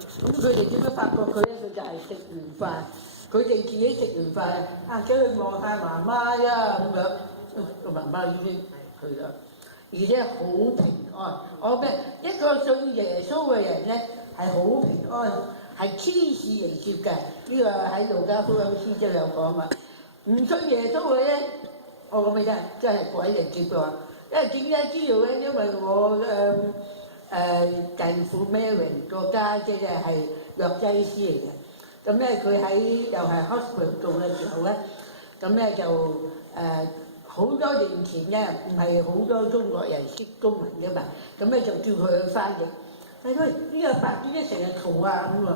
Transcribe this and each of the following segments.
咁佢哋點樣發覺佢咧？佢就係食完飯，佢哋自己食完飯啊，走去望下媽媽呀咁樣，個媽媽已經去啦，而且好平安。我咩一個信耶穌嘅人咧係好平安，係天使嚟接嘅。呢個喺路加福音書都有講嘛。唔信耶穌嘅咧，我講俾你聽，真係鬼嚟接嘅。因為點解知道咧？因為我近父 Mary 個家姐咧係藥劑師嚟嘅，咁咧佢喺又係 hospital 做嘅時候咧，咁咧就好多年前咧，唔係好多中國人識中文嘅嘛，咁咧就叫佢去翻譯。但係佢呢個白點解成日嘈啊咁喎，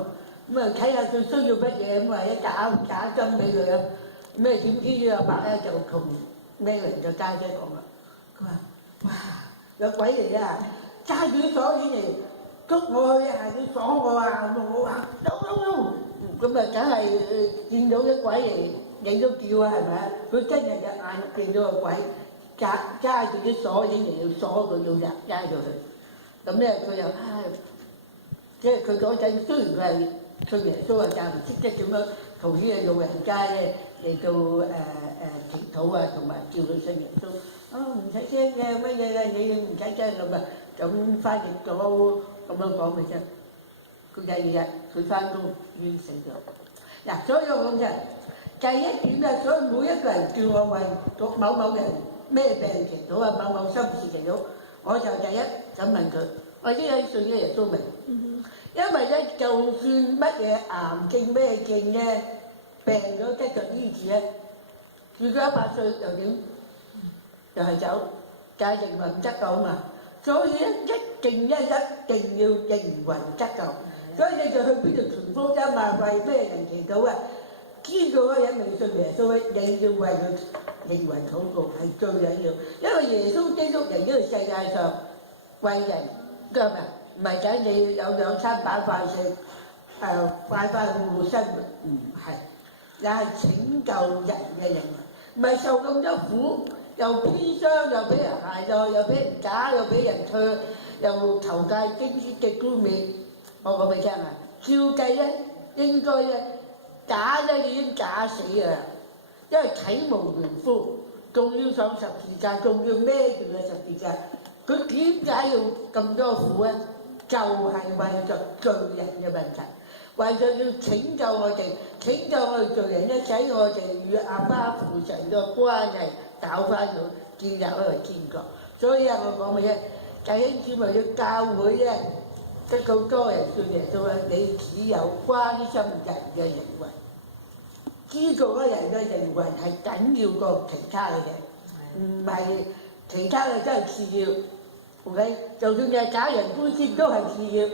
咁啊睇下佢需要乜嘢，咁啊一打針俾佢啊，咩點知呢個白咧就同 Mary 個家姐講啦，佢話：哇，有鬼嚟啊！揸住啲鎖鏈嚟捉我去啊！要鎖我啊！咁我話no，咁啊梗係見到啲鬼嚟，你都叫啊，係咪啊？佢真係隻眼見到個鬼，揸住啲鎖鏈嚟要鎖佢，要入揸咗佢。咁咧佢又即係佢嗰陣雖然佢係信耶穌啊，但唔識得點樣同呢個老人家咧嚟到祈禱啊，同埋叫佢信耶穌。唔使驚嘅乜嘢嘅，你唔使驚咁啊！咁翻譯咗咁樣講佢啫。佢第二日佢翻工已經死咗。嗱，所以我講就第一點啊，所以每一個人叫我為某某人咩病祈禱啊，某某心事祈禱，我就第一咁問佢：我依家信咗耶穌未？因為咧，就算乜嘢癌症咩症咧，病咗得就醫治咧，住咗100歲又點？又係走，但係靈魂唔得救嘛，所以咧一定要靈魂得救，所以你就去邊度傳福音啊？為咩人祈禱啊？知道嗰人未信耶穌咧，你要為佢靈魂禱告係最緊要，因為耶穌基督嚟呢個世界上為人㗎嘛，唔係等你有2餐飽飯食，快快活活生活，唔係，你係拯救人嘅靈魂，唔係受咁多苦。又偏傷，又俾人害咗，又俾人假，又俾人唾，又頭戴荊棘嘅冠冕。我講俾你聽啊，照計咧，應該咧假咧已經假死㗎啦，因為體無完膚，仲要上十字架，仲要孭住個十字架。佢點解要咁多苦咧？就係為咗罪人嘅問題，為咗要拯救我哋，拯救我哋罪人，使我哋與阿爸父神嘅關係。搞翻到建立一個天國，所以啊，我講嘅啫，弟兄姊妹要教會咧，得到多人信耶穌咧，你只有關心人嘅靈魂，知道嗰人嘅靈魂係緊要過其他嘅嘢，唔係其他嘅真係次要。OK， 就算你係假人官司都係次要，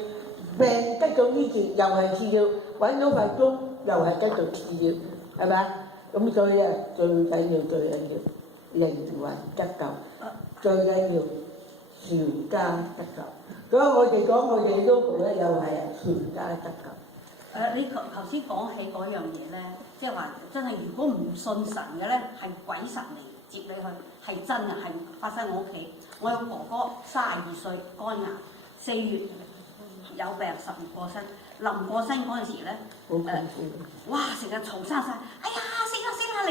病得到醫治又係次要，揾到份工又係得到次要，係咪？咁所以啊，最緊要。靈魂得救，最緊要全家得救。所以我哋講我哋嗰個咧，又係全家得救。你頭先講起嗰樣嘢咧，即係話真係如果唔信神嘅咧，係鬼神嚟接你去，係真嘅，係發生我屋企。我有哥哥32歲肝癌，4月有病，10月過身。臨過身嗰陣時咧，哇！成日嘈生晒，哎呀死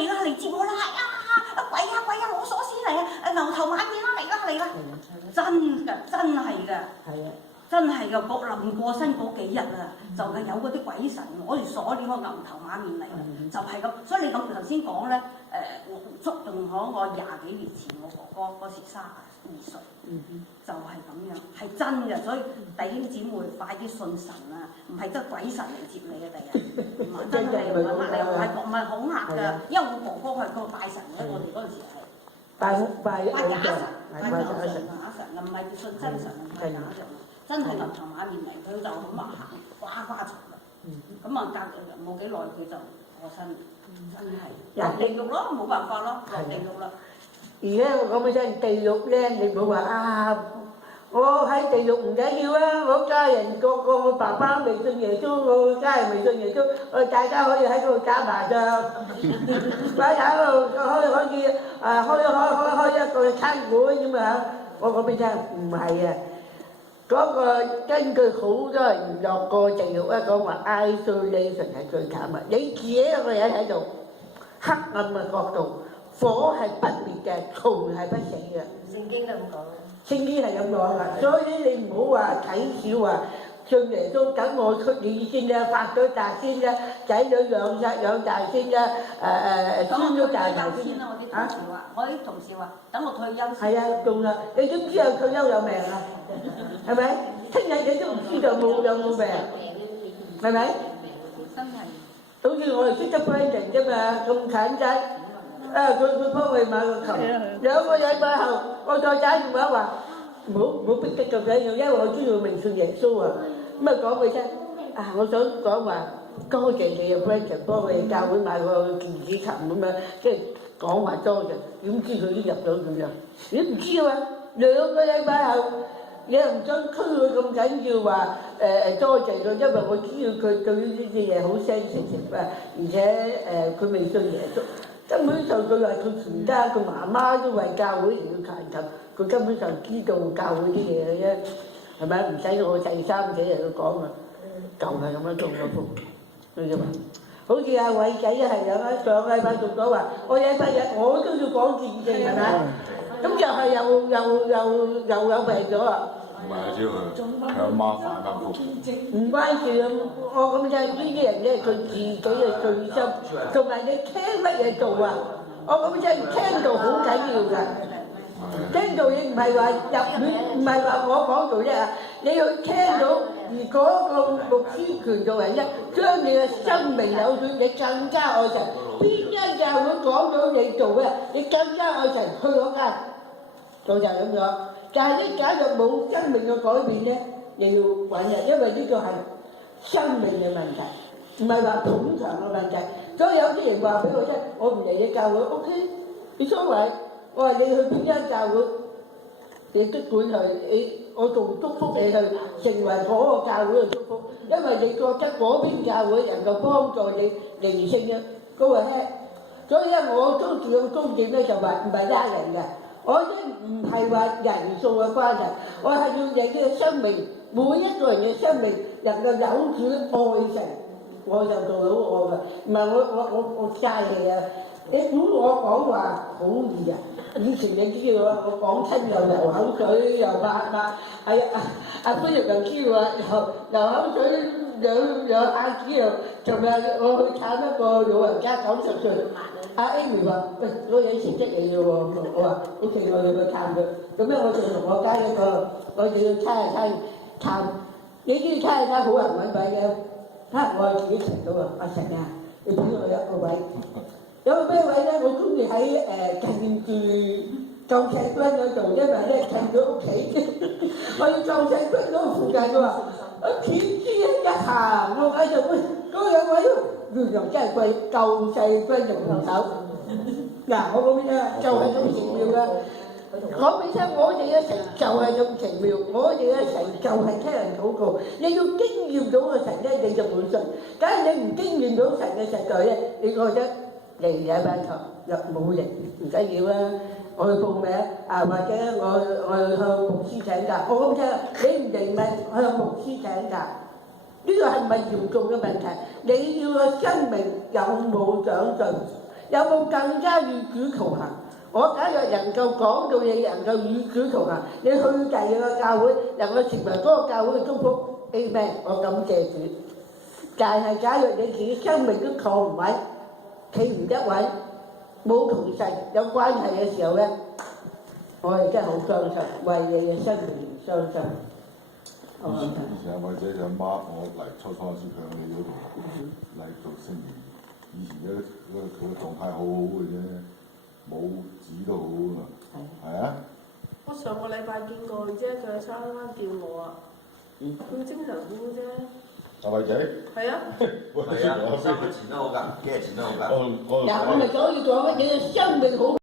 啦嚟接我啦！鬼啊攞鎖匙嚟啊！牛頭馬面啦嚟啦！真係㗎，真係㗎！臨過身嗰幾日啊，就係有嗰啲鬼神攞住鎖鏈個牛頭馬面嚟，就係咁。所以你咁頭先講咧，我觸動咗我20幾年前我哥哥嗰時32歲，就係咁樣，係真嘅。所以弟兄姊妹快啲信神啊！唔係得鬼神嚟接你嘅第日，真係唔係恐嚇㗎。因為我哥哥係個拜神嘅，我哋嗰陣時係拜假神，唔係信真神，拜假神。真係牛頭馬面嚟，佢就咁話行，呱嘈啦。咁啊隔冇幾耐佢就過身，真係落地獄咯，冇辦法咯，落地獄啦。而家我講俾你聽，地獄咧，你唔好話啊！我喺地獄唔緊要啊！我家人個我爸爸未信耶穌，我家人未信耶穌，我大家可以喺嗰度打麻將，擺喺度可以開一個餐館咁樣。我講俾你聽，唔係啊！嗰個根據好多人落過地獄咧，講話 isolation 係最慘啊！你自己一個人喺度，黑暗嘅角度，火係不滅嘅，蟲係不死嘅。聖經都咁講。聖經係咁講噶，所以你唔好話睇小話，信耶穌等我出現先啦，發咗達先啦，仔女養大先啦，孫咗大先啦。我啲同事話，等我退休先。係啊，仲啦，你都知有退休有命啊，係咪？聽日你都唔知道有冇命，係咪？真係。好似我哋識得 Brandon 啫嘛，咁近仔，佢幫我買個球，2個禮拜後我再打電話話，唔好逼得咁緊要，因為我知道明信耶穌啊，咁啊講佢聽，我想講話多謝你啊 Brandon 幫我哋教會買個電子琴咁樣，即係講話多謝，點知佢都入咗咁樣？你唔知啊嘛，2個禮拜後。你又唔想推佢咁緊要話多謝佢，因為我知道佢對呢啲嘢好 sensitive 啊，而且佢未信耶穌，根本上佢話佢全家佢媽媽都為教會嚟到彈琴，佢根本上知道教會啲嘢嘅啫，係咪？唔使我第三者嚟到講啊，就係咁樣做嗰幅，明嘛？好似阿偉仔係咁啊，上禮拜仲講話，我禮拜日我都要講見證係咪？咁就係又有病咗啦。唔係啊，主要佢阿媽反反覆覆。唔關事啊！我咁睇呢啲人咧，佢自己嘅最心，同埋你聽乜嘢做啊？我咁睇聽到好緊要㗎。聽到你唔係話入面，唔係話我講到啫啊！你去聽到，而嗰個牧師權做人一，將你嘅生命扭轉，你更加愛神。邊間教會講到你做嘅，你更加愛神，去嗰間，就係咁樣。但係一假若冇生命嘅改變咧，你要揾人，因為呢個係生命嘅問題，唔係話捧場嘅問題。所以有啲人話俾我聽，我唔嚟你教會 ，OK， 冇所謂。我話你去邊間教會，你即管去，我仲祝福你去成為嗰個教會嘅祝福，因為你覺得嗰邊教會能夠幫助你靈性嘅嗰個 head。所以咧，我當時嘅觀點咧就話唔係拉人嘅。我亦唔係話人數嘅關係，我係要你嘅生命，每一個人嘅生命能夠扭轉愛情，我就做到愛嘅。唔係我嘥氣啊！你估我講話好易啊？以前你知道我講親又流口水又抹，阿輝又知我又流口水兩下子又，仲有我去探一個老人家90歲。阿 Amy 話：喂，嗰個人識得你嘅喎，我話 OK， 我哋去探佢。咁咧，我就同我家一個，我哋要探。你知道猜好難揾位嘅，我係自己提到啊，阿神啊，你俾我一個位。有個咩位咧？我中意喺近住救世軍嗰度，因為咧近咗屋企，我要救世軍嗰個附近嘅話，我點知一行我喺度，喂，嗰個位喎。原來真係貴，救世軍入門口。嗱，我講咩啊？就係咁奇妙㗎。講俾你聽，我哋嘅神就係咁奇妙，我哋嘅神就係聽人禱告。你要經驗到個神咧，你就會信。假如你唔經驗到神嘅實在咧，你覺得嚟禮拜堂又冇人，唔緊要啦。我去報名啊，或者我向牧師請假。我講聽，你唔嚟咪向牧師請假。呢個係唔係嚴重嘅問題？你要個生命有冇長進，有冇更加與主同行？我假若能夠講到你能夠與主同行，你去第二個教會，能夠成為嗰個教會嘅祝福 ，Amen， 我感謝主。但係假若你自己生命都坐唔穩，企唔得穩，冇同神有關係嘅時候咧，我哋真係好傷心，為你嘅生命傷心。以前阿偉仔嘅阿媽，我嚟初時向你嗰度嚟做聖言，以前咧佢嘅狀態好好嘅啫，冇指到好啊，係啊。我上個禮拜見過佢啫，佢喺沙灣吊我啊，佢精神好嘅啫。阿偉仔？係啊。係啊，3日前都好㗎，幾日前都好㗎。嗱，我咪所以講乜嘢生命好。